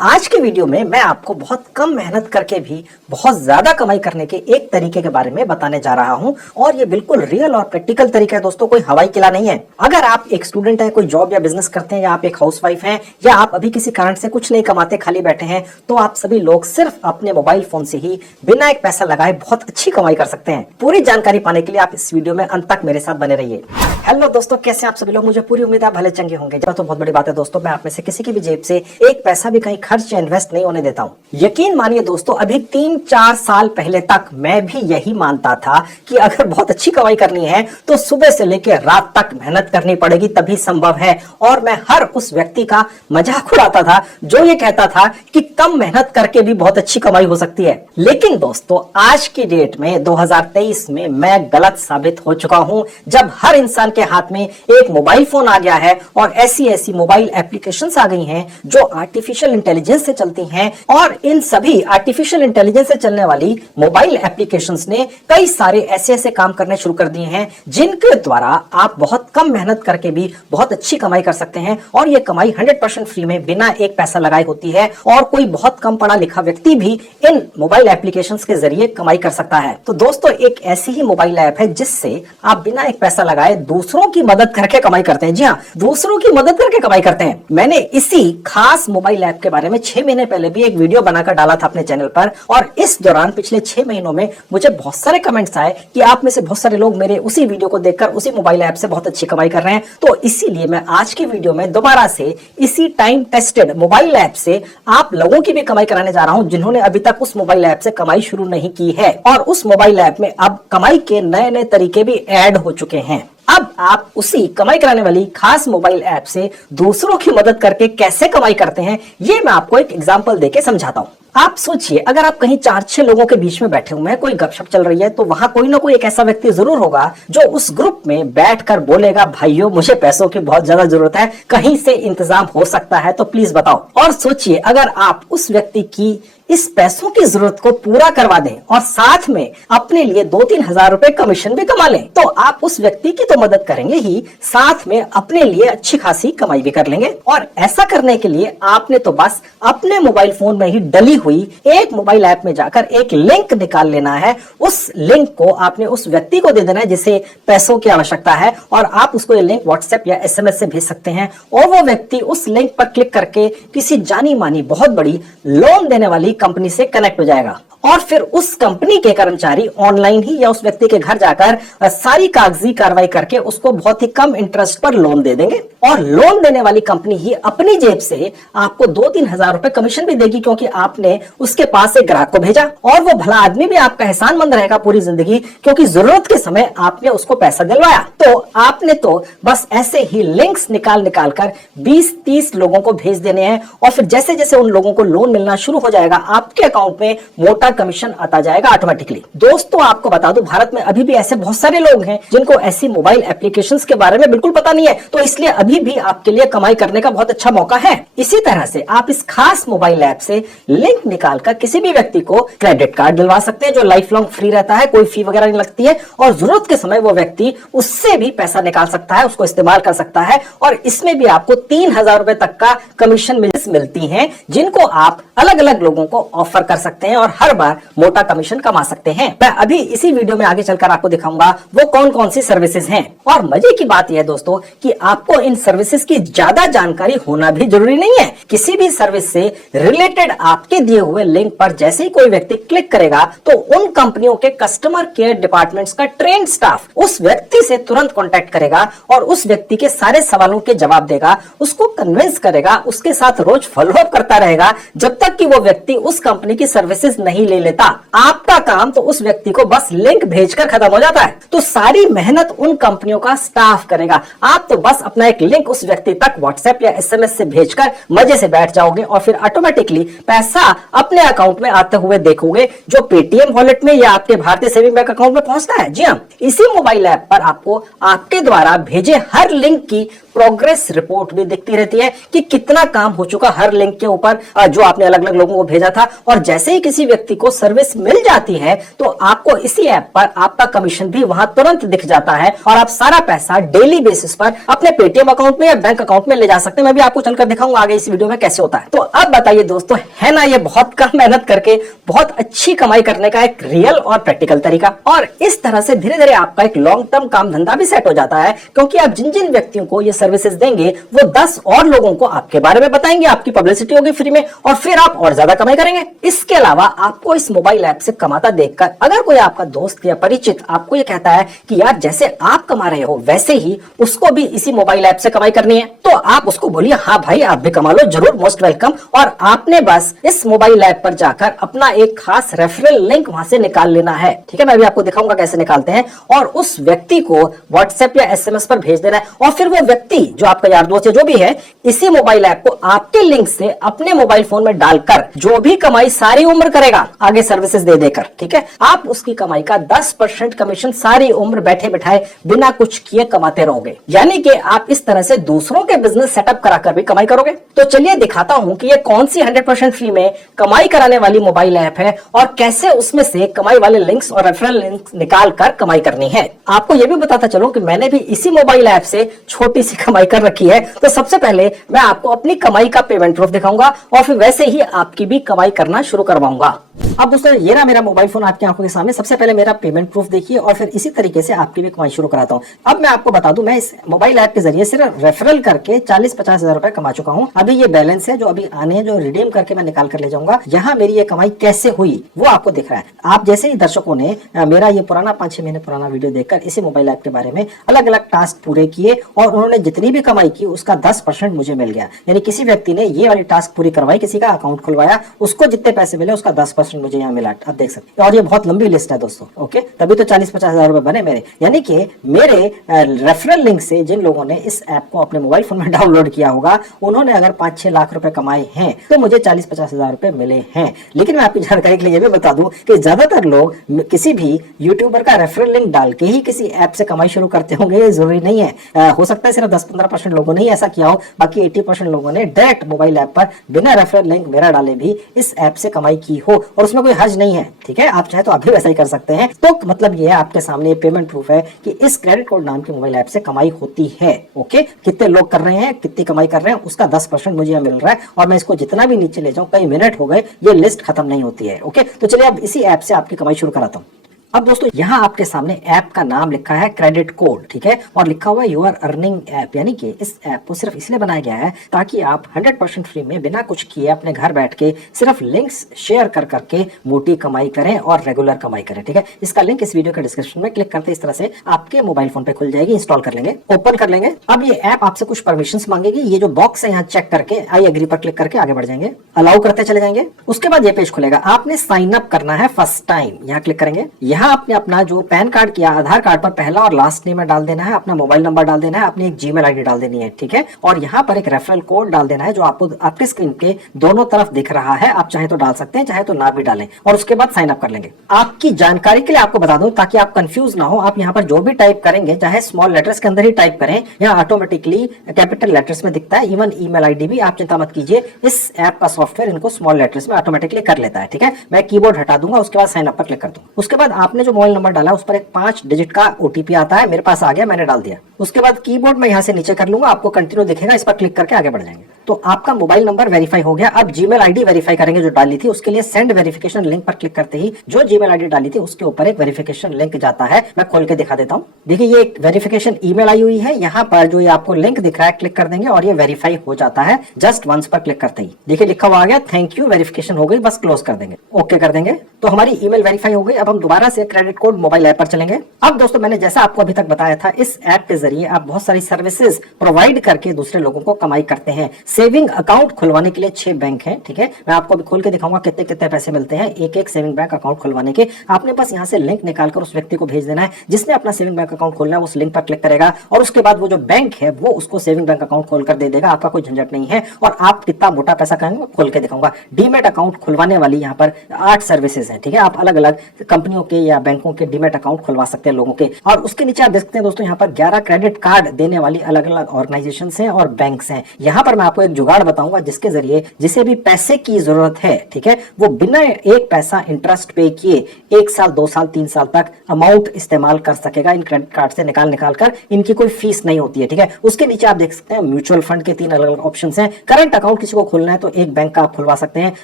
आज के वीडियो में मैं आपको बहुत कम मेहनत करके भी बहुत ज्यादा कमाई करने के एक तरीके के बारे में बताने जा रहा हूं और ये बिल्कुल रियल और प्रैक्टिकल तरीका है दोस्तों, कोई हवाई किला नहीं है। अगर आप एक स्टूडेंट हैं, कोई जॉब या बिजनेस करते हैं, या आप एक हाउसवाइफ हैं, या आप अभी किसी कारण से कुछ नहीं कमाते खाली बैठे हैं, तो आप सभी लोग सिर्फ अपने मोबाइल फोन से ही बिना एक पैसा लगाए बहुत अच्छी कमाई कर सकते हैं। पूरी जानकारी पाने के लिए आप इस वीडियो में अंत तक मेरे साथ बने रहिए। हेलो दोस्तों, कैसे आप सभी लोग? मुझे पूरी उम्मीद है भले चंगे होंगे। तो बहुत बड़ी बात है दोस्तों, मैं आप में से किसी की भी जेब से एक पैसा भी कहीं खर्च या इन्वेस्ट नहीं होने देता हूँ। यकीन मानिए दोस्तों, अभी 3-4 साल पहले तक मैं भी यही मानता था कि अगर बहुत अच्छी कमाई करनी है तो सुबह से लेकर रात तक मेहनत करनी पड़ेगी, तभी संभव है। और मैं हर उस व्यक्ति का मजाक उड़ाता था जो ये कहता था कि कम मेहनत करके भी बहुत अच्छी कमाई हो सकती है। लेकिन दोस्तों, आज की डेट में 2023 में मैं गलत साबित हो चुका हूं, जब हर इंसान के हाथ में एक मोबाइल फोन आ गया है और ऐसी ऐसी मोबाइल एप्लीकेशंस आ गई हैं जो आर्टिफिशियल इंटेलिजेंस से चलती हैं। और इन सभी आर्टिफिशियल इंटेलिजेंस से चलने वाली मोबाइल एप्लीकेशंस ने कई सारे ऐसे ऐसे काम करने शुरू कर दिए हैं जिनके द्वारा आप बहुत कम मेहनत करके भी बहुत अच्छी कमाई कर सकते हैं। और ये कमाई 100% फ्री में बिना एक पैसा लगाए होती है और कोई बहुत कम पढ़ा लिखा व्यक्ति भी इन मोबाइल एप्लीकेशंस के जरिए कमाई कर सकता है। तो दोस्तों, एक ऐसी ही मोबाइल ऐप है जिससे आप बिना एक पैसा लगाए दूसरों की मदद करके कमाई करते हैं। जी हाँ, दूसरों की मदद करके कमाई करते हैं। मैंने इसी खास मोबाइल ऐप के बारे में 6 महीने पहले भी एक वीडियो बनाकर डाला था अपने चैनल पर, और इस दौरान पिछले 6 महीनों में मुझे बहुत सारे कमेंट्स आए कि आप में से बहुत सारे लोग मेरे उसी वीडियो को देखकर उसी मोबाइल ऐप से बहुत अच्छी कमाई कर रहे हैं। तो इसीलिए मैं आज की वीडियो में दोबारा से इसी टाइम टेस्टेड मोबाइल ऐप से आप लोगों की भी कमाई कराने जा रहा हूं जिन्होंने अभी तक उस मोबाइल ऐप से कमाई शुरू नहीं की है। और उस मोबाइल ऐप में अब कमाई के नए नए तरीके भी ऐड हो चुके हैं। अब आप उसी कमाई कराने वाली खास मोबाइल ऐप से दूसरों की मदद करके कैसे कमाई करते हैं, ये मैं आपको एक एग्जांपल देके समझाता हूं। आप सोचिए, अगर आप कहीं 4-6 लोगों के बीच में बैठे हुए हैं, कोई गपशप चल रही है, तो वहां कोई ना कोई एक ऐसा व्यक्ति जरूर होगा जो उस ग्रुप में बैठकर बोलेगा, भाइयों मुझे पैसों की बहुत ज्यादा जरूरत है, कहीं से इंतजाम हो सकता है तो प्लीज बताओ। और सोचिए, अगर आप उस व्यक्ति की इस पैसों की जरूरत को पूरा करवा दें और साथ में अपने लिए 2-3 हजार रुपए कमीशन भी कमा लें, तो आप उस व्यक्ति की तो मदद करेंगे ही, साथ में अपने लिए अच्छी खासी कमाई भी कर लेंगे। और ऐसा करने के लिए आपने तो बस अपने मोबाइल फोन में ही डली हुई एक मोबाइल ऐप में जाकर एक लिंक निकाल लेना है। उस लिंक को आपने उस व्यक्ति को दे देना है जिसे पैसों की आवश्यकता है, और आप उसको ये लिंक व्हाट्सएप या SMS से भेज सकते हैं। और वो व्यक्ति उस लिंक पर क्लिक करके किसी जानी मानी बहुत बड़ी लोन देने वाली कंपनी से कनेक्ट हो जाएगा, और फिर उस कंपनी के कर्मचारी ऑनलाइन ही या उस व्यक्ति के घर जाकर सारी कागजी कार्रवाई करके उसको बहुत ही कम इंटरेस्ट पर लोन दे देंगे। और लोन देने वाली कंपनी ही अपनी जेब से आपको 2-3 हजार रुपए कमीशन भी देगी, क्योंकि आपने उसके पास एक ग्राहक को भेजा। और वो भला आदमी भी आपका एहसानमंद रहेगा पूरी जिंदगी, क्योंकि जरूरत के समय आपने उसको पैसा दिलवाया। तो आपने तो बस ऐसे ही लिंक्स निकाल कर 20-30 लोगों को भेज देने हैं, और फिर जैसे जैसे उन लोगों को लोन मिलना शुरू हो जाएगा, आपके अकाउंट में मोटा कमीशन आता जाएगा ऑटोमेटिकली। दोस्तों, आपको बता दूं, भारत में अभी भी ऐसे बहुत सारे लोग हैं जिनको ऐसी मोबाइल एप्लीकेशंस के बारे में बिल्कुल पता नहीं है, तो इसलिए अभी भी आपके लिए कमाई करने का बहुत अच्छा मौका है। इसी तरह से आप इस खास मोबाइल ऐप से लिंक निकालकर किसी भी व्यक्ति को क्रेडिट कार्ड दिलवा सकते हैं जो लाइफ लॉन्ग फ्री रहता है, कोई फी वगैरह नहीं लगती है, और जरूरत के समय वो व्यक्ति उससे भी पैसा निकाल सकता है, उसको इस्तेमाल कर सकता है। और इसमें भी आपको 3 हजार रुपए तक का कमीशन मिलती है, जिनको आप अलग अलग लोगों को ऑफर कर सकते हैं और हर बार मोटा कमीशन कमा सकते हैं। मैं अभी इसी वीडियो में आगे चलकर आपको दिखाऊंगा वो कौन कौन सी सर्विसेज हैं। और मजे की बात यह है दोस्तों कि आपको इन सर्विसेज की ज्यादा जानकारी होना भी जरूरी नहीं है। किसी भी सर्विस से रिलेटेड आपके दिए हुए लिंक पर जैसे ही कोई व्यक्ति क्लिक करेगा, तो उन कंपनियों के कस्टमर केयर डिपार्टमेंट्स का ट्रेन्ड स्टाफ उस व्यक्ति से तुरंत कॉन्टेक्ट करेगा और उस व्यक्ति के सारे सवालों के जवाब देगा, उसको कन्विंस करेगा, उसके साथ रोज फॉलोअप करता रहेगा जब तक कि वो व्यक्ति उस कंपनी की सर्विसेज नहीं ले लेता। आपका काम तो उस व्यक्ति को बस लिंक भेजकर खत्म हो जाता है। तो सारी मेहनत उन कंपनियों का स्टाफ करेगा, आप तो बस अपना एक लिंक उस व्यक्ति तक व्हाट्सएप या SMS से भेजकर मजे से बैठ जाओगे, और फिर ऑटोमेटिकली पैसा अपने अकाउंट में आते हुए देखोगे, जो पेटीएम वॉलेट में या आपके भारतीय सेविंग बैंक अकाउंट में पहुंचता है। जी हाँ, इसी मोबाइल ऐप पर आपको आपके द्वारा भेजे हर लिंक की प्रोग्रेस रिपोर्ट भी दिखती रहती है कि कितना काम हो चुका हर लिंक के ऊपर जो आपने अलग अलग लोगों को भेजा था। और जैसे ही किसी व्यक्ति को सर्विस मिल जाती है तो आपको इसी ऐप पर आपका कमीशन भी वहां तुरंत दिख जाता है और आप सारा पैसा डेली बेसिस पर अपने पेटीएम अकाउंट में या बैंक अकाउंट में ले जा सकते हैं। मैं भी आपको चलकर दिखाऊंगा आगे इस वीडियो में कैसे होता है। तो अब बताइए दोस्तों, है ना ये बहुत कम मेहनत करके बहुत अच्छी कमाई करने का एक रियल और प्रैक्टिकल तरीका। और इस तरह से धीरे धीरे आपका एक लॉन्ग टर्म काम धंधा भी सेट हो जाता है, क्योंकि आप जिन जिन व्यक्तियों को ये सर्विसेज देंगे वो 10 और लोगों को आपके बारे में बताएंगे, आपकी पब्लिसिटी होगी फ्री में और फिर आप और ज्यादा कमाई करेंगे। इसके अलावा आपको इस मोबाइल ऐप से कमाता देखकर अगर कोई आपका दोस्त या परिचित आपको ये कहता है कि यार जैसे आप कमा रहे हो वैसे ही उसको भी इसी मोबाइल ऐप से कमाई करनी है, तो आप उसको बोलिए हाँ भाई आप भी कमा लो, जरूर, मोस्ट वेलकम। और आपने बस इस मोबाइल ऐप पर जाकर अपना एक खास रेफरल लिंक वहां से निकाल लेना है। ठीक है, मैं भी आपको दिखाऊंगा कैसे निकालते हैं। और उस व्यक्ति को व्हाट्सएप या एसएमएस पर भेज देना है और फिर वो व्यक्ति जो आपका यार दोस्त है जो भी है, इसी मोबाइल ऐप को आपके लिंक से अपने मोबाइल फोन में डालकर जो भी कमाई सारी उम्र करेगा आगे सर्विसेज दे देकर, ठीक है, आप उसकी कमाई का 10% कमीशन सारी उम्र बैठे बिठाए बिना कुछ किए कमाते रहोगे। यानी कि आप इस तरह से दूसरों के बिजनेस सेटअप कराकर भी कमाई करोगे। तो चलिए दिखाता हूं कि ये कौन सी 100% फ्री में कमाई कराने वाली मोबाइल ऐप है और कैसे उसमें से कमाई वाले लिंक्स और रेफरल लिंक्स निकाल कर कमाई करनी है। आपको यह भी बताता चलूं कि मैंने भी इसी मोबाइल ऐप से छोटी सी कमाई कर रखी है। तो सबसे पहले मैं आपको अपनी कमाई का पेमेंट प्रूफ दिखाऊंगा और फिर वैसे ही आपकी भी कमाई करना शुरू करवाऊंगा। अब दोस्तों ये रहा मेरा मोबाइल फोन आपकी आंखों के सामने। सबसे पहले मेरा पेमेंट प्रूफ देखिए और फिर इसी तरीके से आपकी भी कमाई शुरू कराता हूं। अब मैं आपको बता दूं, मैं इस मोबाइल ऐप के जरिए सिर्फ रेफरल करके 40-50 हजार रुपए कमा चुका हूं। अभी ये बैलेंस है जो अभी आने हैं, जो रिडीम करके मैं निकाल कर ले जाऊंगा। यहाँ मेरी ये कमाई कैसे हुई वो आपको दिख रहा है। आप जैसे ही दर्शकों ने मेरा ये पुराना 5-6 महीने पुराना वीडियो देखकर इसी मोबाइल ऐप के बारे में अलग अलग टास्क पूरे किए और उन्होंने जितनी भी कमाई की उसका 10% मुझे मिल गया। यानी किसी व्यक्ति ने ये वाली टास्क पूरी करवाई, किसी का अकाउंट खुलवाया, उसको जितने पैसे मिले उसका 10% मुझे यहाँ मिला। आप देख सकते हैं और ये बहुत लंबी लिस्ट है दोस्तों। ओके, तभी तो 40-50 हजार रुपए बने मेरे। यानी कि मेरे रेफरल लिंक से जिन लोगों ने इस ऐप को अपने मोबाइल फोन में डाउनलोड किया होगा उन्होंने अगर 5-6 लाख रुपए कमाए हैं तो मुझे 40-50 हजार रुपए मिले हैं। लेकिन मैं आपकी जानकारी के लिए भी बता दूं कि ज्यादातर लोग किसी भी यूट्यूबर का रेफरल लिंक डाल के ही किसी ऐप से कमाई शुरू करते होंगे, ये जरूरी नहीं है। हो सकता है सिर्फ 10-15% लोगों ने ही ऐसा किया हो, बाकी 80% लोगों ने डायरेक्ट मोबाइल ऐप पर बिना रेफरल लिंक मेरा डाले भी इस ऐप से कमाई की हो और उसमें कोई हर्ज नहीं है। ठीक है, आप चाहे तो आप भी वैसा ही कर सकते हैं। तो मतलब ये है आपके सामने पेमेंट प्रूफ है कि इस क्रेडिट कोड नाम के मोबाइल ऐप से कमाई होती है। ओके, कितने लोग कर रहे हैं, कितनी कमाई कर रहे हैं, उसका 10% मुझे यहाँ मिल रहा है और मैं इसको जितना भी नीचे ले जाऊं, कई मिनट हो गए, ये लिस्ट खत्म नहीं होती है। ओके, तो चलिए अब इसी ऐप से आपकी कमाई शुरू कराता हूं। अब दोस्तों यहाँ आपके सामने ऐप का नाम लिखा है क्रेडिट कोड, ठीक है, और लिखा हुआ है यू आर अर्निंग ऐप। यानी कि इस ऐप को सिर्फ इसलिए बनाया गया है ताकि आप 100% फ्री में बिना कुछ किए अपने घर बैठ के सिर्फ लिंक्स शेयर कर करके मोटी कमाई करें और रेगुलर कमाई करें। ठीक है, इसका लिंक इस वीडियो के डिस्क्रिप्शन में क्लिक करते इस तरह से आपके मोबाइल फोन पे खुल जाएगी। इंस्टॉल कर लेंगे, ओपन कर लेंगे। अब ये ऐप आपसे कुछ परमिशन मांगेगी। ये जो बॉक्स है यहाँ चेक करके आई एग्री पर क्लिक करके आगे बढ़ जाएंगे, अलाउ करते चले जाएंगे। उसके बाद ये पेज खुलेगा, आपने साइन अप करना है फर्स्ट टाइम, यहाँ क्लिक करेंगे। यहाँ आपने अपना जो पैन कार्ड या आधार कार्ड पर पहला और लास्ट नेम डाल देना है, अपना मोबाइल नंबर डाल देना है, अपनी एक जीमेल आईडी डाल देनी है। ठीक है, और यहाँ पर एक रेफरल कोड डाल देना है जो आपको आपके स्क्रीन के दोनों तरफ दिख रहा है। आप चाहे तो डाल सकते हैं, चाहे तो ना भी डालें, और उसके बाद साइन अप कर लेंगे। आपकी जानकारी के लिए आपको बता दूं ताकि आप कंफ्यूज ना हो, आप यहाँ पर जो भी टाइप करेंगे चाहे स्मॉल लेटर्स के अंदर ही टाइप करें, यहाँ ऑटोमेटिकली कैपिटल लेटर्स में दिखता है। इवन ईमेल आईडी भी, आप चिंता मत कीजिए, इस ऐप का सॉफ्टवेयर इनको स्मॉल लेटर्स में ऑटोमेटिकली कर लेता है। ठीक है, मैं कीबोर्ड हटा दूंगा, उसके बाद साइन अप पर क्लिक कर दूंगा। उसके बाद आपने जो मोबाइल नंबर डाला उस पर एक 5 डिजिट का ओटीपी आता है, मेरे पास आ गया, मैंने डाल दिया। उसके बाद कीबोर्ड में यहाँ से नीचे कर लूंगा, आपको कंटिन्यू दिखेगा, इस पर क्लिक करके आगे बढ़ जाएंगे। तो आपका मोबाइल नंबर वेरीफाई हो गया। अब जीमेल आईडी वेरीफाई करेंगे जो डाली थी, उसके लिए सेंड वेरिफिकेशन लिंक पर क्लिक करते ही जो जीमेल आईडी डाली थी उसके ऊपर एक वेरिफिकेशन लिंक जाता है। मैं खोल के दिखा देता हूँ। देखिए ये एक वेरिफिकेशन ईमेल आई हुई है, यहाँ पर जो ये आपको लिंक दिख रहा है क्लिक कर देंगे और ये वेरीफाई हो जाता है जस्ट वंस पर क्लिक करते ही। देखिए लिखा हुआ आ गया थैंक यू, वेरिफिकेशन हो गई, बस क्लोज कर देंगे, ओके कर देंगे। तो हमारी ईमेल वेरीफाई हो गई। अब हम दोबारा से क्रेडिट कोड मोबाइल ऐप पर चलेंगे। अब दोस्तों मैंने जैसा आपको अभी तक बताया था, इस ऐप के जरिए आप बहुत सारी सर्विसेज प्रोवाइड करके दूसरे लोगों को कमाई करते हैं। सेविंग अकाउंट खुलवाने के लिए 6 बैंक हैं। ठीक है, मैं आपको अभी खोल के दिखाऊंगा कितने कितने पैसे मिलते हैं एक एक सेविंग बैंक अकाउंट खुलवाने के। आपने बस यहाँ से लिंक निकालकर उस व्यक्ति को भेज देना है जिसने अपना सेविंग बैंक अकाउंट खोलना है, उस लिंक पर क्लिक करेगा और उसके बाद वो जो बैंक है वो उसको सेविंग बैंक अकाउंट खोलकर दे देगा। आपका कोई झंझट नहीं है और आप कितना मोटा पैसा कहेंगे खोल के दिखाऊंगा। डीमेट अकाउंट खुलवाने वाली यहाँ पर 8 सर्विसेज है। ठीक है, आप अलग अलग कंपनियों के या बैंकों के डीमेट अकाउंट खुलवा सकते हैं लोगों के। और उसके नीचे आप देख सकते हैं दोस्तों, यहाँ पर 11 क्रेडिट कार्ड देने वाली अलग अलग ऑर्गेनाइजेशन हैं और बैंक्स हैं। यहाँ पर मैं आपको एक जुगाड़ बताऊंगा जिसके जरिए जिसे भी पैसे की जरूरत है, ठीक है, वो बिना एक पैसा इंटरेस्ट पे किए 1 साल 2 साल 3 साल तक अमाउंट इस्तेमाल कर सकेगा इन क्रेडिट कार्ड से निकाल कर। इनकी कोई फीस नहीं होती है, ठीक है। उसके नीचे आप देख सकते हैं म्यूचुअल फंड के 3 अलग अलग ऑप्शन हैं। करंट अकाउंट किसी को खोलना है तो एक बैंक का आप खुलवा सकते हैं।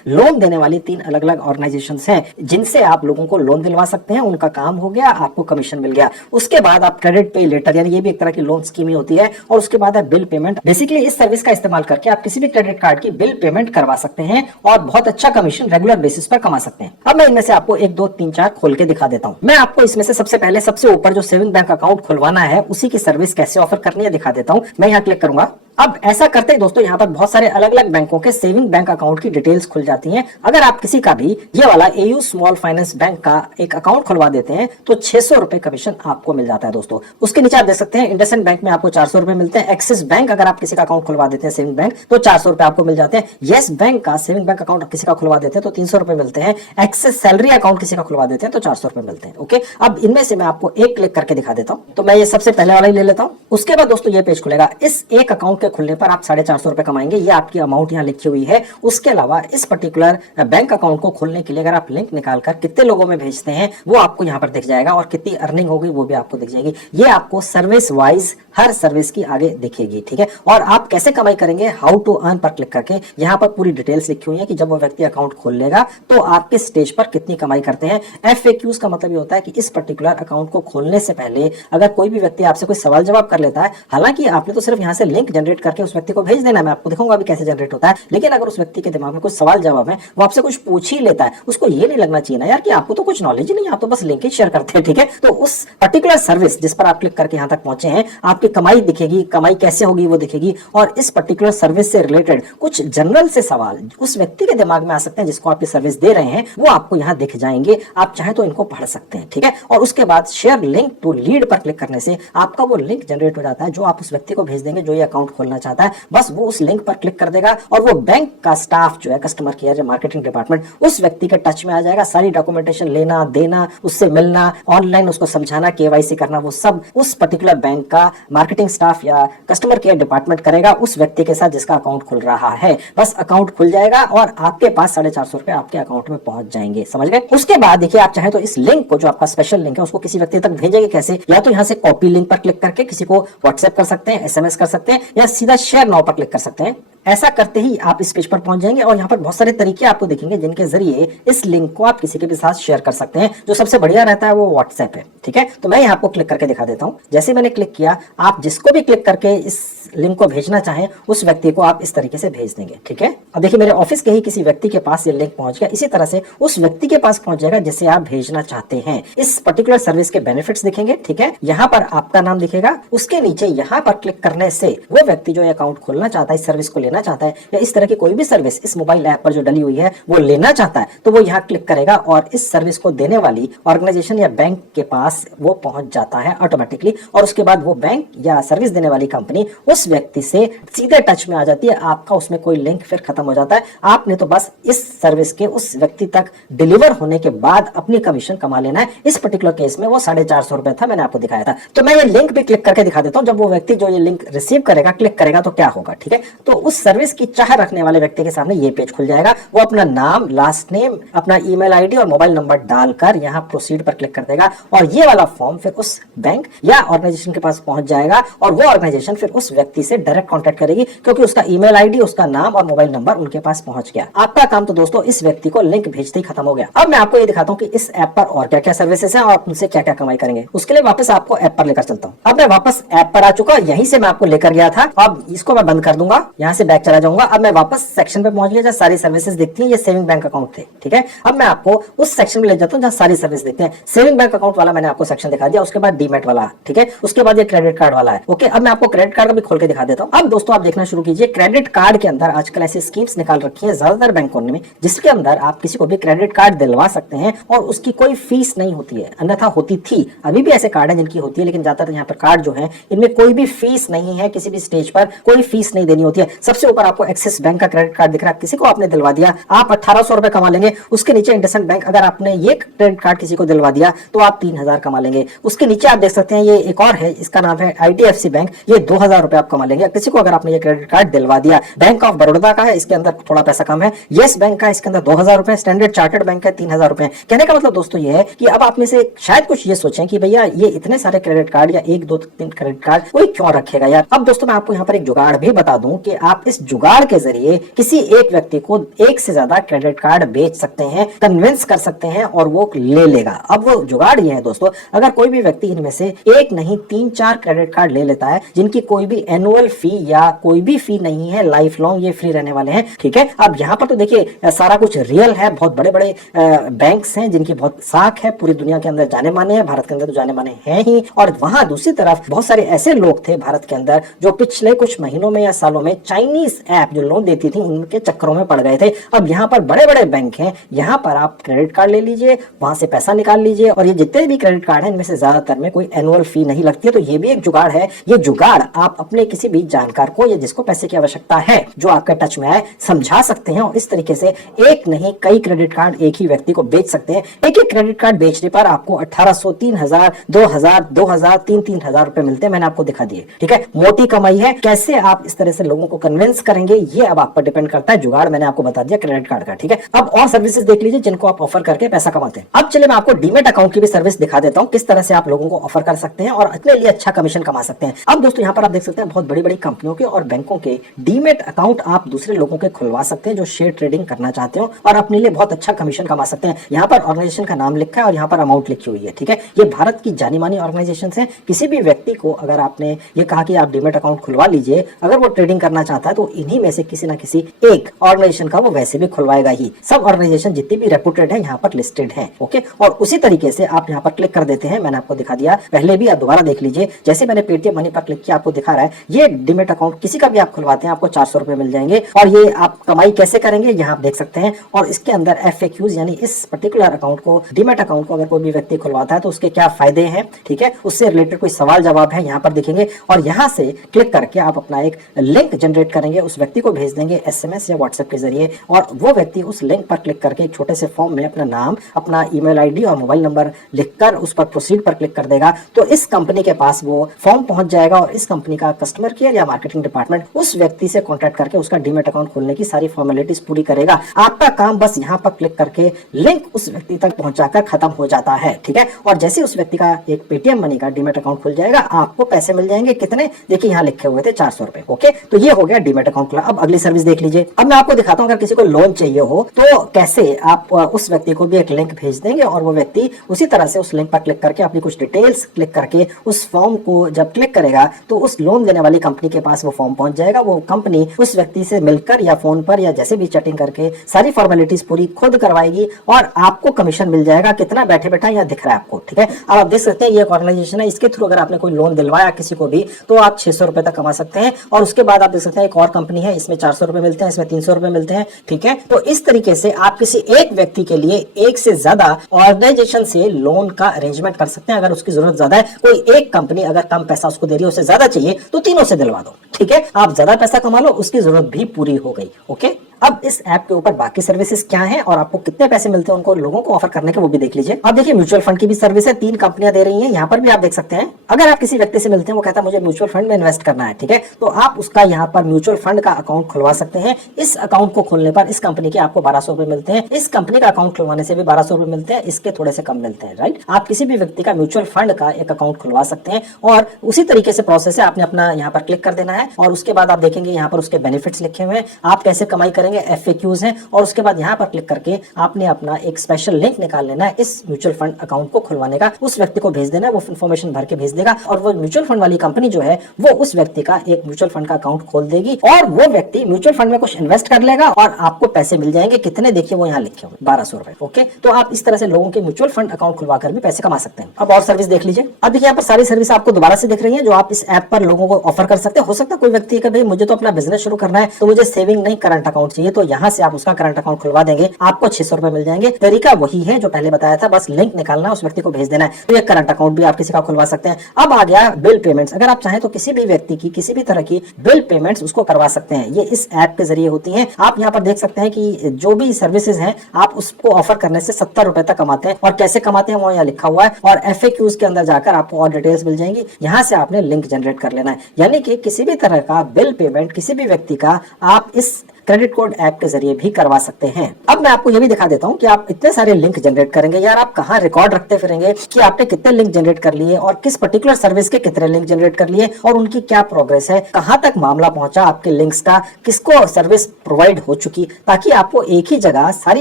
लोन देने वाली 3 अलग अलग ऑर्गेनाइजेशन हैं जिनसे आप लोगों को लोन दिलवा सकते हैं। उनका काम हो गया, आपको कमीशन मिल गया। उसके बाद आप क्रेडिट पे लेटर, यानी ये भी एक तरह की लोन स्कीम ही होती है। और उसके बाद आप बिल पेमेंट, बेसिकली इस सर्विस का इस्तेमाल करके आप किसी भी क्रेडिट कार्ड की बिल पेमेंट करवा सकते हैं और बहुत अच्छा कमीशन रेगुलर बेसिस पर कमा सकते हैं। अब मैं इनमें से आपको 1 2 3 4 खोल के दिखा देता हूं। मैं आपको इसमें से सबसे पहले सबसे ऊपर जो सेविंग बैंक अकाउंट खुलवाना है उसी की सर्विस कैसे ऑफर करनी है दिखा देता हूं। मैं यहाँ क्लिक करूंगा। अब ऐसा करते ही दोस्तों यहाँ पर बहुत सारे अलग अलग बैंकों के सेविंग बैंक अकाउंट की डिटेल्स खुल जाती हैं। अगर आप किसी का भी ये वाला एयू स्मॉल फाइनेंस बैंक का एक अकाउंट खुलवा देते हैं तो 600 रुपए कमीशन आपको मिल जाता है दोस्तों। उसके नीचे आप देख सकते हैं इंडसइंड बैंक में आपको 400 रुपए मिलते हैं। एक्सिस बैंक अगर आप किसी का अकाउंट खुलवा देते हैं सेविंग बैंक तो 400 रुपए आपको मिल जाते हैं। येस बैंक का सेविंग बैंक अकाउंट किसी का खुलवा देते हैं तो 300 रुपए मिलते हैं। एक्सिस सैलरी अकाउंट किसी का खुलवा देते हैं तो 400 रुपए मिलते हैं। ओके, अब इनमें से मैं आपको एक क्लिक करके दिखा देता हूं। तो मैं ये सबसे पहले वाला ही ले लेता हूं। उसके बाद दोस्तों ये पेज खुलेगा। इस एक अकाउंट के खुलने पर आप 450 रुपए कमाएंगे। ये आपकी अमाउंट यहाँ लिखी हुई है। उसके अलावा इस पर्टिकुलर बैंक अकाउंट को खोलने के लिए अगर आप लिंक निकालकर कितने लोगों में भेजते हैं वो आपको यहाँ पर दिख जाएगा और कितनी अर्निंग होगी वो भी आपको दिख जाएगी। ये आपको सर्विस वाइज हर सर्विस की आगे दिखेगी, ठीक है। और आप कैसे कमाई करेंगे, हाउ टू अर्न पर क्लिक करके यहाँ पर पूरी डिटेल्स लिखी हुई है कि जब वो व्यक्ति अकाउंट खोल लेगा तो आप किस स्टेज पर कितनी कमाई करते हैं। FAQs का मतलब ये होता है कि इस पर्टिकुलर अकाउंट को खोलने से पहले अगर कोई भी व्यक्ति आपसे कोई सवाल जवाब कर लेता है, हालांकि आपने तो सिर्फ यहाँ से लिंक जनरेट करके उस व्यक्ति को भेज देना, मैं आपको दिखाऊंगा अभी कैसे जनरेट होता है। लेकिन अगर उस व्यक्ति के दिमाग में कुछ सवाल जवाब है, वो आपसे कुछ पूछ ही लेता है, उसको ये नहीं लगना चाहिए ना यार कि आपको तो कुछ नॉलेज ही नहीं, आप तो बस लिंक ही शेयर करते हैं, ठीक है। तो उस पर्टिकुलर सर्विस जिस पर आप क्लिक करके यहाँ तक पहुंचे हैं, आपकी कमाई दिखेगी, कमाई कैसे होगी वो दिखेगी। और इस पर्टिकुलर सर्विस से रिलेटेड कुछ जनरल से सवाल उस व्यक्ति के दिमाग में आ सकते हैं जिसको आप ये सर्विस दे रहे हैं, वो आपको यहाँ दिख जाएंगे। आप चाहे तो इनको पढ़ सकते हैं, ठीक है। और उसके बाद शेयर लिंक टू लीड पर क्लिक करने से आपका वो लिंक जनरेट हो जाता है जो आप उस व्यक्ति को भेज देंगे जो ये अकाउंट खोलना चाहता है। बस वो उस लिंक पर क्लिक कर देगा और वो बैंक का स्टाफ जो है, कस्टमर केयर या मार्केटिंग डिपार्टमेंट, उस व्यक्ति के टच में आ जाएगा। सारी डॉक्यूमेंटेशन लेना देना, उससे मिलना, ऑनलाइन उसको समझाना, KYC करना, वो सब उस पर्टिकुलर बैंक का मार्केटिंग स्टाफ या कस्टमर केयर डिपार्टमेंट करेगा उस व्यक्ति के साथ जिसका अकाउंट खुल रहा है। बस अकाउंट खुल जाएगा और आपके पास 450 रुपए आपके अकाउंट में पहुंच जाएंगे, समझ गए। उसके बाद देखिए आप चाहे तो इस लिंक को, जो आपका स्पेशल लिंक है, उसको किसी व्यक्ति तक भेजेंगे कैसे, या तो यहाँ से कॉपी लिंक पर क्लिक करके किसी को व्हाट्सएप कर सकते हैं, SMS कर सकते हैं, या सीधा शेयर नाउ पर क्लिक कर सकते हैं। ऐसा करते ही आप इस पेज पर पहुंच जाएंगे और यहाँ पर बहुत सारे तरीके आपको दिखेंगे जिनके जरिए इस लिंक को आप किसी के भी साथ शेयर कर सकते हैं। जो सबसे बढ़िया रहता है वो व्हाट्सएप है, ठीक है। तो मैं यहाँ आपको क्लिक करके दिखा देता हूँ। जैसे मैंने क्लिक किया, आप जिसको भी क्लिक करके इस लिंक को भेजना चाहें उस व्यक्ति को आप इस तरीके से भेज देंगे, ठीक है। अब देखिए मेरे ऑफिस के ही किसी व्यक्ति के पास ये लिंक पहुंच गया। इसी तरह से उस व्यक्ति के पास पहुंच जाएगा जिसे आप भेजना चाहते हैं। इस पर्टिकुलर सर्विस के बेनिफिट्स दिखेंगे, ठीक है। यहाँ पर आपका नाम दिखेगा। उसके नीचे यहाँ पर क्लिक करने से वो व्यक्ति जो अकाउंट खोलना चाहता है, इस सर्विस को लेना चाहता है, या इस तरह की कोई भी सर्विस इस मोबाइल ऐप पर जो डली हुई है वो लेना चाहता है, तो वो यहाँ क्लिक करेगा और इस सर्विस को देने वाली ऑर्गेनाइजेशन या बैंक के पास वो पहुंच जाता है ऑटोमेटिकली। और उसके बाद वो बैंक या सर्विस देने वाली कंपनी उस व्यक्ति से सीधे टच में आ जाती है। आपका उसमें कोई लिंक फिर खत्म हो जाता है। आपने तो बस इस सर्विस के उस व्यक्ति तक डिलीवर होने के बाद अपनी कमीशन कमा लेना है। इस पर्टिकुलर केस में वो 450 रुपए था, मैंने आपको दिखाया था। तो मैं ये लिंक भी क्लिक करके दिखा देता हूँ। जब वो व्यक्ति जो ये लिंक रिसीव करेगा, क्लिक करेगा, तो क्या होगा, ठीक है। तो उस सर्विस की चाह रखने वाले व्यक्ति के सामने ये पेज खुल जाएगा। वो अपना नाम, लास्ट नेम, अपना ईमेल आईडी और मोबाइल नंबर डालकर यहाँ प्रोसीड पर क्लिक कर देगा और ये वाला फॉर्म फिर उस बैंक या ऑर्गेनाइजेशन के पास पहुंच जाएगा और वो ऑर्गेनाइजेशन फिर उस व्यक्ति से डायरेक्ट कांटेक्ट करेगी क्योंकि उसका ईमेल आईडी, उसका नाम और मोबाइल नंबर उनके पास पहुंच गया। आपका काम तो दोस्तों इस व्यक्ति को लिंक भेजते ही खत्म हो गया। अब मैं आपको ये दिखाता हूँ कि इस ऐप पर और क्या क्या सर्विसेज हैं और उनसे क्या क्या कमाई करेंगे। उसके लिए वापस आपको ऐप पर लेकर चलता हूँ। अब मैं वापस ऐप पर आ चुका, यहीं से मैं आपको लेकर गया था। अब इसको मैं बंद कर दूंगा, यहाँ से बैक चला जाऊंगा। अब मैं वापस सेक्शन पे पहुंच गया जहाँ सारी सर्विसेज दिखती है। ये सेविंग बैंक अकाउंट थे, ठीक है। अब मैं आपको उस सेक्शन में ले जाता हूँ जहाँ सारी सर्विस दिखते हैं। सेविंग बैंक अकाउंट वाला मैंने आपको सेक्शन दिखा दिया, उसके बाद डीमैट वाला, ठीक है। उसके बाद ये क्रेडिट कार्ड वाला है, ओके। अब मैं आपको क्रेडिट कार्ड का भी खोल के दिखा देता हूँ। अब दोस्तों आप देखना शुरू कीजिए। क्रेडिट कार्ड के अंदर आजकल ऐसी स्कीम्स निकाल रखी है ज्यादातर बैंकों ने, जिसके अंदर आप किसी को भी क्रेडिट कार्ड दिलवा सकते हैं और उसकी कोई फीस नहीं होती है। अन्यथा होती थी, अभी भी ऐसे कार्ड हैं जिनकी होती है, लेकिन ज्यादातर यहाँ पर कार्ड जो है इनमें कोई भी फीस नहीं है किसी भी स्टेज स्टेज पर कोई फीस नहीं देनी होती है। सबसे ऊपर आपको एक्सिस बैंक का क्रेडिट कार्ड दिख रहा है, किसी को आपने दिलवा दिया, आप 1800 रुपए कमा लेंगे। उसके नीचे इंडसइंड बैंक, अगर आपने ये क्रेडिट कार्ड किसी को दिलवा दिया तो आप 3000 कमा लेंगे। उसके नीचे आप देख सकते हैं ये एक और है, इसका नाम है IDFC बैंक, ये 2000 रुपए आप कमा लेंगे किसी को अगर आपने ये क्रेडिट कार्ड दिलवा दिया। बैंक ऑफ बड़ौदा का है, इसके अंदर थोड़ा पैसा कम है। येस बैंक का, इसके अंदर 2000 रुपए। स्टैंडर्ड चार्टर्ड बैंक का 3000 रुपए। कहने का मतलब दोस्तों ये है कि अब आप में से शायद कुछ ये सोचें कि भैया ये इतने सारे क्रेडिट कार्ड या 1 2 3 क्रेडिट कार्ड कोई क्यों रखेगा यार। अब दोस्तों मैं आपको यहाँ पर एक जुगाड़ भी बता दूं कि आप इस जुगाड़ के जरिए किसी एक व्यक्ति को एक से ज्यादा क्रेडिट कार्ड बेच सकते हैं, कन्विंस कर सकते हैं और वो ले लेगा। अब वो जुगाड़ ये है दोस्तों, अगर कोई भी व्यक्ति इनमें से एक नहीं 3-4 क्रेडिट कार्ड ले लेता है जिनकी कोई भी एनुअल फी या कोई भी फी नहीं है, लाइफ लॉन्ग ये फ्री रहने वाले हैं, ठीक है। अब यहाँ पर तो देखिए सारा कुछ रियल है, बहुत बड़े बड़े बैंक्स हैं जिनकी बहुत साख है, पूरी दुनिया के अंदर जाने माने हैं, भारत के अंदर तो जाने माने हैं ही। और वहां दूसरी तरफ बहुत सारे ऐसे लोग थे भारत के अंदर जो पिछले कुछ महीनों में या सालों में चाइनीज ऐप जो लोन देती थी उनके चक्करों में पड़ गए थे। अब यहाँ पर बड़े बड़े बैंक हैं, यहाँ पर आप क्रेडिट कार्ड ले लीजिए, वहां से पैसा निकाल लीजिए और ये जितने भी क्रेडिट कार्ड है इनमें से ज्यादातर में कोई एनुअल फी नहीं लगती है। तो ये भी एक जुगाड़ है। ये जुगाड़ आप अपने किसी भी जानकार को या जिसको पैसे की आवश्यकता है जो आपके टच में आए समझा सकते हैं और इस तरीके से एक नहीं कई क्रेडिट कार्ड एक ही व्यक्ति को बेच सकते हैं। एक एक क्रेडिट कार्ड बेचने पर आपको 1800, 3000, 2000, 2000, 3-3000 रुपए मिलते हैं। मैंने आपको दिखा दिए, ठीक है। मोटी कमाई है। कैसे आप इस तरह से लोगों को कन्विंस करेंगे ये अब आप पर डिपेंड करता है। जुगाड़ मैंने आपको बता दिया क्रेडिट कार्ड का, ठीक है। अब और सर्विसेज देख लीजिए जिनको आप ऑफर करके पैसा कमाते हैं। अब चलिए मैं आपको डीमेट अकाउंट की भी सर्विस दिखा देता हूं, किस तरह से आप लोगों को ऑफर कर सकते हैं और अपने लिए अच्छा कमीशन कमा सकते हैं। अब दोस्तों यहाँ पर आप देख सकते हैं बहुत बड़ी बड़ी कंपनियों के और बैंकों के डीमेट अकाउंट आप दूसरे लोगों के खुलवा सकते हैं जो शेयर ट्रेडिंग करना चाहते हो और अपने लिए बहुत अच्छा कमीशन कमा सकते हैं। यहाँ पर ऑर्गेनाइजेशन का नाम लिखा है और यहाँ पर अमाउंट लिखी हुई है, ठीक है। ये भारत की जानी मानी ऑर्गेनाइजेशन है। किसी भी व्यक्ति को अगर आपने ये कहा कि आप डीमेट अकाउंट खुलवा लीजिए, अगर वो ट्रेडिंग करना चाहता है तो इन्हीं में से किसी ना किसी एक ऑर्गेनाइजेशन का वो वैसे भी खुलवाएगा ही। सब ऑर्गेनाइजेशन जितनी भी रेपुटेड है यहाँ पर लिस्टेड है, ओके। और उसी तरीके से आप यहाँ पर क्लिक कर देते हैं। मैंने आपको दिखा दिया पहले भी, आप दोबारा देख लीजिए। जैसे मैंने पेटीएम मनी पर क्लिक किया आपको दिखा रहा है ये डीमेट अकाउंट किसी का भी आप खुलवाते हैं आपको 400 रुपए मिल जाएंगे। और ये आप कमाई कैसे करेंगे यहाँ आप देख सकते हैं। और इसके अंदर FAQs यानी इस पर्टिकुलर अकाउंट को, डीमेट अकाउंट को अगर कोई भी व्यक्ति खुलवाता है तो उसके क्या फायदे हैं, ठीक है, उससे रिलेटेड कोई सवाल जवाब है यहाँ पर दिखेंगे। और यहाँ से क्लिक करके आप अपना एक लिंक जनरेट करेंगे, उस व्यक्ति को भेज देंगे SMS या WhatsApp के जरिए और वो व्यक्ति उस लिंक पर क्लिक करके एक छोटे से फॉर्म में अपना नाम, अपना ईमेल ID और मोबाइल नंबर लिखकर उस पर प्रोसीड पर क्लिक कर देगा। तो इस कंपनी के पास वो फॉर्म पहुंच जाएगा और इस कंपनी का कस्टमर केयर या मार्केटिंग डिपार्टमेंट उस व्यक्ति से कॉन्टैक्ट करके उसका डीमेट अकाउंट खोलने की सारी फॉर्मेलिटीज पूरी करेगा। आपका काम बस यहाँ पर क्लिक करके लिंक उस व्यक्ति तक पहुंचाकर खत्म हो जाता है, ठीक है। और जैसे उस व्यक्ति का एक पेटीएम मनी का डीमेट अकाउंट खुल जाएगा आपको पैसे मिल जाएंगे। कितने, देखिए यहाँ लिखे हुए थे 400 रुपए, ओके। तो ये हो गया डीमेट अकाउंट खुला। अब अगली सर्विस देख लीजिए। अब मैं आपको दिखाता हूँ अगर किसी को लोन चाहिए हो तो कैसे आप उस व्यक्ति को भी एक लिंक भेज देंगे और वो व्यक्ति उसी तरह से उस लिंक पर क्लिक करके अपनी कुछ डिटेल्स क्लिक करके उस फॉर्म को जब क्लिक करेगा तो उस लोन देने वाली कंपनी के पास वो फॉर्म पहुंच जाएगा। वो कंपनी उस व्यक्ति से मिलकर या फोन पर या जैसे भी चैटिंग करके सारी फॉर्मेलिटीज पूरी खुद करवाएगी और आपको कमीशन मिल जाएगा। कितना, बैठे बैठा यहाँ दिख रहा है आपको, ठीक है। अब आप देख सकते हैं ये एक ऑर्गेनाइजेशन है, इसके थ्रू अगर आपने कोई लोन दिलवाया किसी को भी तो आप 600 रुपए तक कमा सकते हैं। और उसके बाद आप देख सकते हैं एक और कंपनी है, इसमें 400 रुपए मिलते हैं, इसमें 300 रुपए मिलते हैं, ठीक है। तो इस तरीके से आप किसी एक व्यक्ति के लिए एक से ज्यादा ऑर्गेनाइजेशन से लोन का अरेंजमेंट कर सकते हैं। अगर उसकी जरूरत ज्यादा है, कोई एक कंपनी अगर कम पैसा उसको दे रही है, उससे ज्यादा चाहिए तो तीनों से दिलवा दो, ठीक है। आप ज्यादा पैसा कमा लो, उसकी जरूरत भी पूरी हो गई, ओके। अब इस ऐप के ऊपर बाकी सर्विसेज क्या हैं और आपको कितने पैसे मिलते हैं उनको लोगों को ऑफर करने के, वो भी देख लीजिए। अब देखिए म्यूचुअल फंड की भी सर्विस है, 3 कंपनियां दे रही हैं। यहाँ पर भी आप देख सकते हैं अगर आप किसी व्यक्ति से मिलते हैं वो कहता है मुझे म्यूचुअल फंड में इन्वेस्ट करना है, ठीक है, तो आप उसका यहाँ पर म्यूचुअल फंड का अकाउंट खुलवा सकते हैं। इस अकाउंट को खोलने पर इस कंपनी के आपको 1200 रुपए मिलते हैं। इस कंपनी का अकाउंट खुलवाने से भी 1200 रुपए मिलते हैं, इसके थोड़े से कम मिलते हैं, राइट। आप किसी भी व्यक्ति का म्यूचुअल फंड का एक अकाउंट खुलवा सकते हैं और उसी तरीके से प्रोसेस है। आपने अपना यहाँ पर क्लिक कर देना है और उसके बाद आप देखेंगे यहाँ पर उसके बेनिफिट्स लिखे हुए हैं, आप कैसे कमाई करेंगे, FAQs हैं। और उसके बाद यहाँ पर क्लिक करके आपने अपना एक स्पेशल लिंक निकाल लेना है इस म्यूचुअल फंड अकाउंट को खुलवाने का, उस व्यक्ति को भेज देना है, वो इन्फॉर्मेशन भर के भेज देगा और वो म्यूचुअल फंड वाली कंपनी जो है वो उस व्यक्ति का एक म्यूचुअल फंड का अकाउंट खोल देगी और वो व्यक्ति म्यूचुअल फंड में कुछ इन्वेस्ट कर लेगा और आपको पैसे मिल जाएंगे। कितने, देखिए वो यहाँ लिखे हुए 1200 रुपए, ओके। तो आप इस तरह से लोगों के म्यूचुअल फंड अकाउंट खुलवा कर भी पैसे कमा सकते हैं। अब और सर्विस देख लीजिए। अब देखिए यहाँ पर सारी सर्विस आपको दोबारा से दिख रही है जो आप इस ऐप पर लोगों को ऑफर कर सकते हैं। हो सकता है कोई व्यक्ति का भाई मुझे तो अपना बिजनेस शुरू करना है तो मुझे सेविंग नहीं करंट अकाउंट चाहिए तो यहाँ से आप उसका करंट अकाउंट खुलवा देंगे, आपको 600 रुपए मिल जाएंगे। तरीका वही है जो पहले बताया था, बस लिंक निकालना, उस व्यक्ति को भेज देना है, तो ये करंट अकाउंट भी आप किसी का खुलवा सकते हैं। अब आ गया बिल पेमेंट्स। अगर आप चाहें तो किसी भी व्यक्ति की किसी भी तरह की बिल पेमेंट्स उसको करवा सकते हैं, ये इस ऐप के जरिए होती है। आप यहाँ पर देख सकते हैं कि जो भी सर्विसेज हैं आप उसको ऑफर करने से 70 रुपए तक कमाते हैं, और कैसे कमाते हैं वो यहाँ लिखा हुआ है, और FAQs के अंदर जाकर आपको और डिटेल्स मिल जाएंगी। यहाँ से आपने लिंक जनरेट कर लेना है, यानी कि किसी भी तरह का बिल पेमेंट किसी भी व्यक्ति का आप इस क्रेडिट कोड ऐप के जरिए भी करवा सकते हैं। अब मैं आपको ये भी दिखा देता हूँ कि आप इतने सारे लिंक जनरेट करेंगे यार, आप कहाँ रिकॉर्ड रखते फिरेंगे कि आपने कितने लिंक जनरेट कर लिए और किस पर्टिकुलर सर्विस के कितने लिंक जनरेट कर लिए और उनकी क्या प्रोग्रेस है, कहाँ तक मामला पहुंचा आपके लिंक्स का, किसको सर्विस प्रोवाइड हो चुकी, ताकि आपको एक ही जगह सारी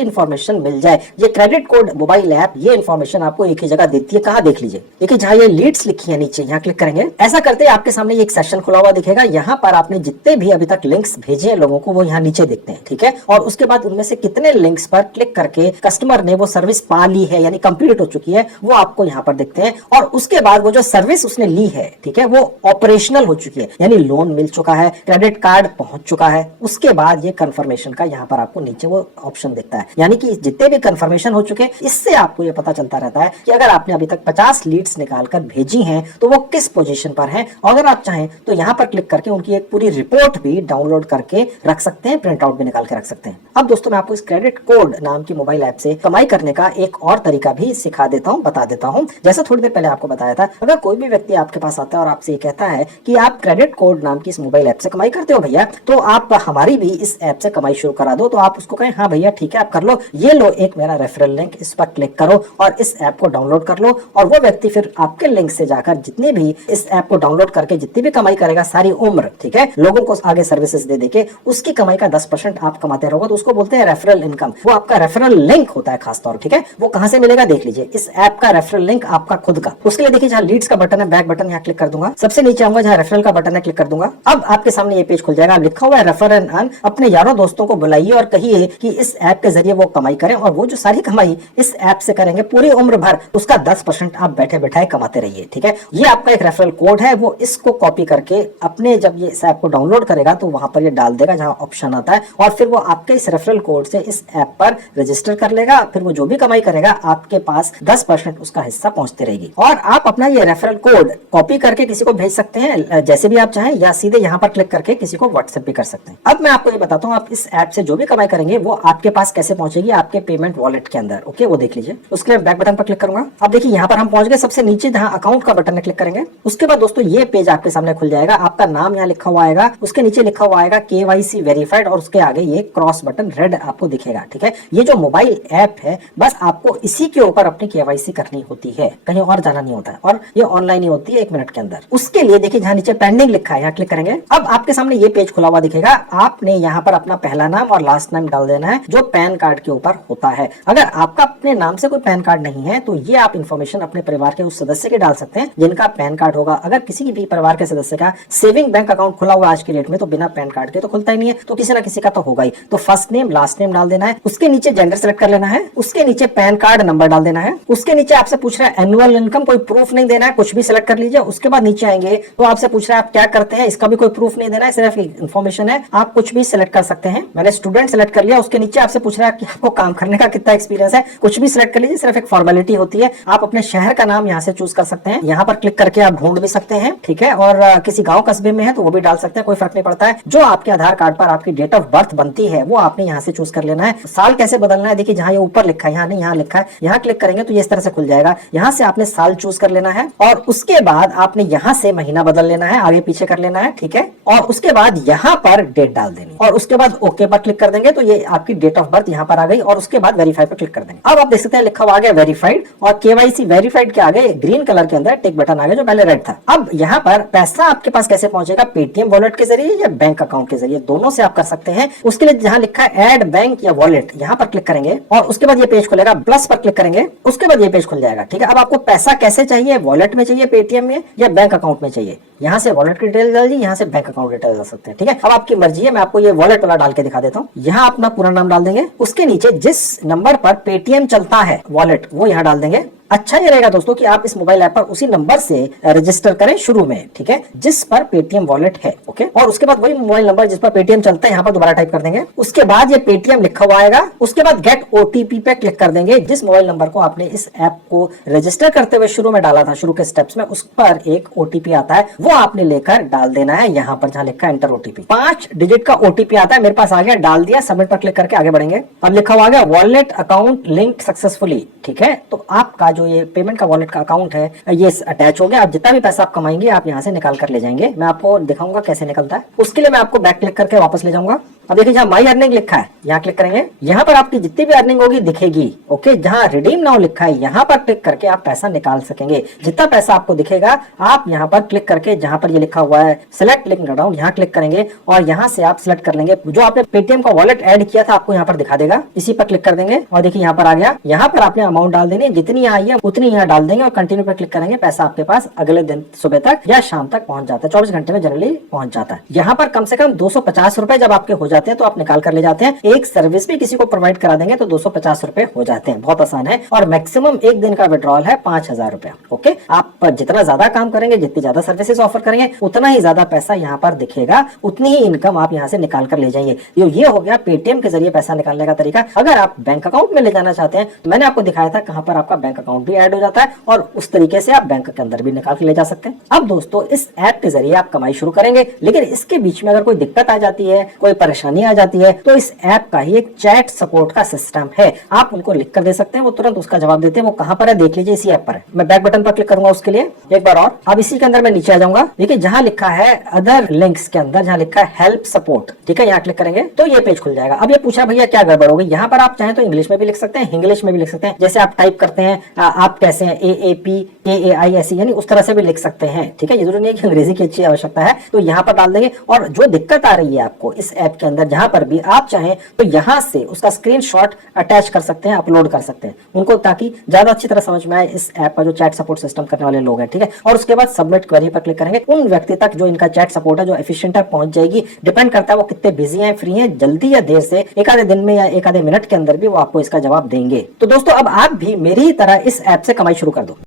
इन्फॉर्मेशन मिल जाए। ये क्रेडिट कोड मोबाइल ऐप ये इन्फॉर्मेशन आपको एक ही जगह देती है। कहाँ देख लीजिए, देखिए जहाँ ये लीड्स लिखी है नीचे, यहाँ क्लिक करेंगे। ऐसा करते आपके सामने एक सेक्शन खुला हुआ दिखेगा, यहाँ पर आपने जितने भी अभी तक लिंक्स भेजे हैं लोगों को वो यहाँ नीचे देखते हैं, ठीक है। और उसके बाद उनमें से कितने लिंक्स पर क्लिक करके कस्टमर ने वो सर्विस पा ली है, यानी कंप्लीट हो चुकी है, वो आपको यहाँ पर दिखते हैं। और उसके बाद वो जो सर्विस उसने ली है, ठीक है, वो ऑपरेशनल हो चुकी है, यानी लोन मिल चुका है, क्रेडिट कार्ड पहुंच चुका है। उसके बाद ये कंफर्मेशन का यहाँ पर आपको नीचे वो ऑप्शन दिखता है, यानी कि जितने भी कंफर्मेशन हो चुके, इससे आपको ये पता चलता रहता है कि अगर आपने अभी तक 50 लीड्स निकालकर भेजी हैं तो वो किस पोजीशन पर हैं। अगर आप चाहें तो यहाँ पर क्लिक करके उनकी एक पूरी रिपोर्ट भी डाउनलोड करके रख सकते हैं, प्रिंट आउट भी निकाल के रख सकते हैं। अब दोस्तों मैं आपको इस क्रेडिट कोड नाम की मोबाइल ऐप से कमाई करने का एक और तरीका भी सिखा देता हूँ, बता देता हूँ। जैसा थोड़ी देर पहले आपको बताया था, अगर कोई भी व्यक्ति आपके पास आता है और आपसे ये कहता है कि आप क्रेडिट कोड नाम की इस मोबाइल ऐप से कमाई करते हो भैया, तो आप हमारी भी इस ऐप से कमाई शुरू करा दो, तो आप उसको कहें हाँ भैया ठीक है आप कर लो, ये लो एक मेरा रेफरल लिंक, इस पर क्लिक करो और इस ऐप को डाउनलोड कर लो। और वो व्यक्ति फिर आपके लिंक से जाकर जितने भी इस ऐप को डाउनलोड करके जितनी भी कमाई करेगा सारी उम्र, ठीक है, लोगों को आगे सर्विसेज दे देके उसकी कमाई का 10% आप कमाते रहोगे, तो उसको बोलते हैं रेफरल इनकम। वो आपका रेफरल लिंक होता है खासतौर, ठीक है। वो कहां से मिलेगा देख लीजिए, इस ऐप का रेफरल लिंक आपका खुद का। उसके लिए देखिए जहां लीड्स का बटन है, बैक बटन, यहाँ क्लिक कर दूंगा, सबसे नीचे आऊंगा जहां रेफरल का बटन है, क्लिक कर दूंगा। अब आपके सामने ये पेज खुल जाएगा, लिखा हुआ है रेफर एंड अर्न। अपने यारों दोस्तों को बुलाइए और कहिए कि इस ऐप के जरिए वो कमाई करें, और वो जो सारी कमाई इस ऐप से करेंगे पूरी उम्र भर, उसका 10% आप बैठे बैठाए कमाते रहिए, ठीक है। ये आपका एक रेफरल कोड है, वो इसको कॉपी करके अपने जब ये इस ऐप को डाउनलोड करेगा तो वहां पर ये डाल देगा जहां ऑप्शन आता है, और फिर वो आपके इस रेफरल कोड से इस ऐप पर रजिस्टर कर लेगा। फिर वो जो भी कमाई करेगा आपके पास 10% उसका हिस्सा पहुंचते रहेगी। और आप अपना ये रेफरल कोड कॉपी करके किसी को भेज सकते हैं जैसे भी आप चाहें, या सीधे यहाँ पर क्लिक करके किसी को व्हाट्सएप भी कर सकते हैं। अब मैं आपको ये बताता हूँ आप इस ऐप से जो भी कमाई करेंगे वो आपके पास कैसे पहुंचेगी, आपके पेमेंट वॉलेट के अंदर। ओके, वो देख लीजिए। उसके लिए बैक बटन पर क्लिक करूंगा। अब देखिए यहाँ पर हम पहुंच गए, सबसे नीचे जहाँ अकाउंट का बटन है क्लिक करेंगे। उसके बाद दोस्तों ये पेज आपके सामने खुल जाएगा, आपका नाम यहाँ लिखा हुआ आएगा, उसके नीचे लिखा हुआ आएगा KYC वेरीफाइड, और उसके आगे ये क्रॉस बटन रेड आपको दिखेगा, ठीक है। ये जो मोबाइल ऐप है बस आपको इसी के ऊपर अपनी KYC करनी होती है, कहीं और जाना नहीं होता है, और ये ऑनलाइन ही होती है 1 मिनट के अंदर। उसके लिए देखिए जहाँ नीचे पेंडिंग लिखा है यहाँ क्लिक करेंगे। अब आपके सामने ये पेज खुला हुआ दिखेगा, आपने यहाँ पर अपना पहला नाम और लास्ट नाम डाल देना है जो पैन कार्ड के ऊपर होता है। अगर आपका अपने नाम से कोई पैन कार्ड नहीं है तो ये आप इन्फॉर्मेशन अपने परिवार के उस सदस्य के डाल सकते हैं जिनका पैन कार्ड होगा। अगर किसी भी परिवार के सदस्य का सेविंग बैंक अकाउंट खुला हुआ आज के डेट में तो बिना पैन कार्ड के तो खुलता ही नहीं है, तो किसी ना किसी का तो होगा ही। तो फर्स्ट नेम लास्ट नेम डाल देना है, उसके नीचे जेंडर सेलेक्ट कर लेना है, उसके नीचे पैन कार्ड नंबर डाल देना है, उसके नीचे आपसे पूछ रहा है एनुअल इनकम, कोई प्रूफ नहीं देना है, कुछ भी सिलेक्ट कर लीजिए। उसके बाद नीचे आएंगे तो आपसे पूछ रहा है आप क्या करते हैं, इसका भी कोई प्रूफ नहीं देना है, सिर्फ इन्फॉर्मेशन है, आप कुछ भी सिलेक्ट कर सकते हैं। मैंने स्टूडेंट सिलेक्ट कर लिया। उसके नीचे आपसे पूछ रहा है कि आपको काम करने का कितना एक्सपीरियंस है, कुछ भी सिलेक्ट कर लीजिए, सिर्फ एक फॉर्मेलिटी होती है। आप अपने शहर का नाम यहाँ से चूज कर सकते हैं, यहाँ पर क्लिक करके आप ढूंढ भी सकते हैं, ठीक है। और किसी गांव कस्बे में है तो वो भी डाल सकते हैं, कोई फर्क नहीं पड़ता है। जो आपके आधार कार्ड पर आपकी डेट ऑफ बर्थ बनती है वो आपने यहाँ से चूज कर लेना है। साल कैसे बदलना है देखिए, जहाँ ये ऊपर लिखा है, यहाँ नहीं यहाँ लिखा है, यहाँ क्लिक करेंगे तो ये इस तरह से खुल जाएगा। यहाँ से आपने साल चूज कर लेना है और उसके बाद आपने यहाँ से महीना बदल लेना है, आगे पीछे कर लेना है, ठीक है। और उसके बाद यहाँ पर डेट डाल देनी और उसके बाद ओके पर क्लिक कर देंगे तो ये आपकी डेट ऑफ बर्थ यहाँ पर आ गई। और उसके बाद वेरीफाई पर क्लिक कर देंगे। अब आप देख सकते हैं लिखा हुआ आ गया वेरीफाइड, और KYC वेरीफाइड के आगे ग्रीन कलर के अंदर टिक बटन आ गया जो पहले रेड था। अब यहाँ पर पैसा आपके पास कैसे पहुंचेगा, पेटीएम वॉलेट के जरिए या बैंक अकाउंट के जरिए, दोनों से आप कर सकते हैं। उसके लिए जहाँ लिखा है ऐड बैंक या वॉलेट, यहाँ पर क्लिक करेंगे और उसके बाद ये पेज खुलेगा, प्लस पर क्लिक करेंगे, उसके बाद ये पेज खुल जाएगा, ठीक है। अब आपको पैसा कैसे चाहिए, वॉलेट में चाहिए, पेटीएम में या बैंक अकाउंट में चाहिए, यहाँ से वॉलेट की डिटेल डाल दी, यहाँ से बैंक अकाउंट डिटेल डाल सकते हैं, ठीक है। अब आपकी मर्जी है, मैं आपको ये वॉलेट वाला डाल के दिखा देता हूँ। यहाँ अपना पूरा नाम डाल देंगे, उसके नीचे जिस नंबर पर पेटीएम चलता है वॉलेट वो यहाँ डाल देंगे, अच्छा ये रहेगा दोस्तों कि आप इस मोबाइल ऐप पर उसी नंबर से रजिस्टर करें शुरू में, ठीक है, जिस पर पेटीएम वॉलेट है। ओके, और उसके बाद वही मोबाइल नंबर जिस पर पेटीएम चलता है यहाँ पर दोबारा टाइप कर देंगे। उसके बाद ये पेटीएम लिखा हुआ आएगा, उसके बाद गेट ओटीपी पे क्लिक कर देंगे। जिस मोबाइल नंबर को आपने इस ऐप को रजिस्टर करते हुए शुरू में डाला था, शुरू के स्टेप्स में, उस पर एक ओटीपी आता है, वो आपने लेकर डाल देना है यहाँ पर जहां लिखा है एंटर ओटीपी। 5 डिजिट का ओटीपी आता है, मेरे पास आ गया, डाल दिया, सबमिट पर क्लिक करके आगे बढ़ेंगे। अब लिखा हुआ आ गया वॉलेट अकाउंट लिंक सक्सेसफुली, ठीक है। तो आपका जो ये पेमेंट का वॉलेट का अकाउंट है ये अटैच हो गया। आप जितना भी पैसा आप कमाएंगे आप यहाँ से निकाल कर ले जाएंगे। मैं आपको दिखाऊंगा कैसे निकलता है। उसके लिए मैं आपको बैक क्लिक करके वापस ले जाऊंगा। अब देखिए जहां माई अर्निंग लिखा है यहाँ क्लिक करेंगे, यहाँ पर आपकी जितनी भी अर्निंग होगी दिखेगी। ओके, जहां रिडीम नाउ लिखा है यहाँ पर क्लिक करके आप पैसा निकाल सकेंगे। जितना पैसा आपको दिखेगा आप यहाँ पर क्लिक करके, जहां पर ये लिखा हुआ है सेलेक्ट लिंक अकाउंट, यहाँ क्लिक करेंगे और यहाँ से आप सिलेक्ट कर लेंगे जो आपने पेटीएम का वॉलेट ऐड किया था, आपको यहाँ पर दिखा देगा। इसी पर क्लिक कर देंगे और देखिए यहाँ पर आ गया। यहाँ पर आपने अमाउंट डाल देनी, जितनी आई है उतनी यहाँ डाल देंगे और कंटिन्यू पर क्लिक करेंगे। पैसा आपके पास अगले दिन सुबह तक या शाम तक पहुंच जाता है। 24 घंटे में जनरली पहुंच जाता है। यहाँ पर कम से कम 250 रुपए जब आपके हो जाते हैं तो आप निकाल कर ले जाते हैं। एक सर्विस भी किसी को प्रोवाइड करा देंगे तो 250 रुपए हो जाते हैं। बहुत आसान है और मैक्सिमम एक दिन का विड्रॉल है 5000 रुपया। ओके, आप जितना ज्यादा काम करेंगे, जितनी ज्यादा सर्विसेज ऑफर करेंगे, उतना ही ज्यादा पैसा यहाँ पर दिखेगा, उतनी ही इनकम आप यहाँ से निकाल कर ले जाएंगे। ये हो गया पेटीएम के जरिए पैसा निकालने का तरीका। अगर आप बैंक अकाउंट में ले जाना चाहते हैं तो मैंने आपको दिखाया था कहां पर आपका बैंक अकाउंट भी ऐड हो जाता है और उस तरीके से आप बैंक के अंदर भी निकाल के ले जा सकते हैं। अब दोस्तों इस ऐप के जरिए आप कमाई शुरू करेंगे, लेकिन इसके बीच में अगर कोई दिक्कत आ जाती है, कोई परेशानी आ जाती है, तो इस ऐप का ही एक चैट सपोर्ट का सिस्टम है। आप उनको लिख कर दे सकते हैं, वो तुरंत उसका जवाब देते हैं। वो कहां पर है देख लीजिए, इसी ऐप पर है। मैं बैक बटन पर क्लिक करूंगा उसके लिए एक बार और। अब इसी के अंदर मैं नीचे आ जाऊंगा। देखिए जहां लिखा है अदर लिंक्स के अंदर जहां लिखा है हेल्प सपोर्ट, ठीक है, यहाँ क्लिक करेंगे तो ये पेज खुल जाएगा। अब ये पूछा भैया क्या गड़बड़ हो गई, यहाँ पर आप चाहें तो इंग्लिश में भी लिख सकते हैं, इंग्लिश में भी लिख सकते हैं। जैसे आप टाइप करते हैं आप कैसे हैं, AAP KAI ऐसी, यानी उस तरह से भी लिख सकते हैं, ठीक है। ये जरूरी नहीं है कि अंग्रेजी की अच्छी आवश्यकता है, तो यहाँ पर डाल देंगे। और जो दिक्कत आ रही है आपको इस ऐप के अंदर, जहां पर भी आप चाहें तो यहाँ से उसका स्क्रीनशॉट अटैच कर सकते हैं, अपलोड कर सकते हैं उनको, ताकि ज्यादा अच्छी तरह समझ में आए इस ऐप का जो चैट सपोर्ट सिस्टम करने वाले लोग हैं, ठीक है। और उसके बाद सबमिट क्वेरी पर क्लिक करेंगे। उन व्यक्ति तक जो इनका चैट सपोर्ट है, जो एफिशिएंट है, पहुंच जाएगी। डिपेंड करता है वो कितने बिजी हैं, फ्री हैं, जल्दी या देर से, एक आधे दिन में या एक आधे मिनट के अंदर भी वो आपको इसका जवाब देंगे। तो दोस्तों अब आप भी मेरी ही तरह इस ऐप से कमाई शुरू कर दो।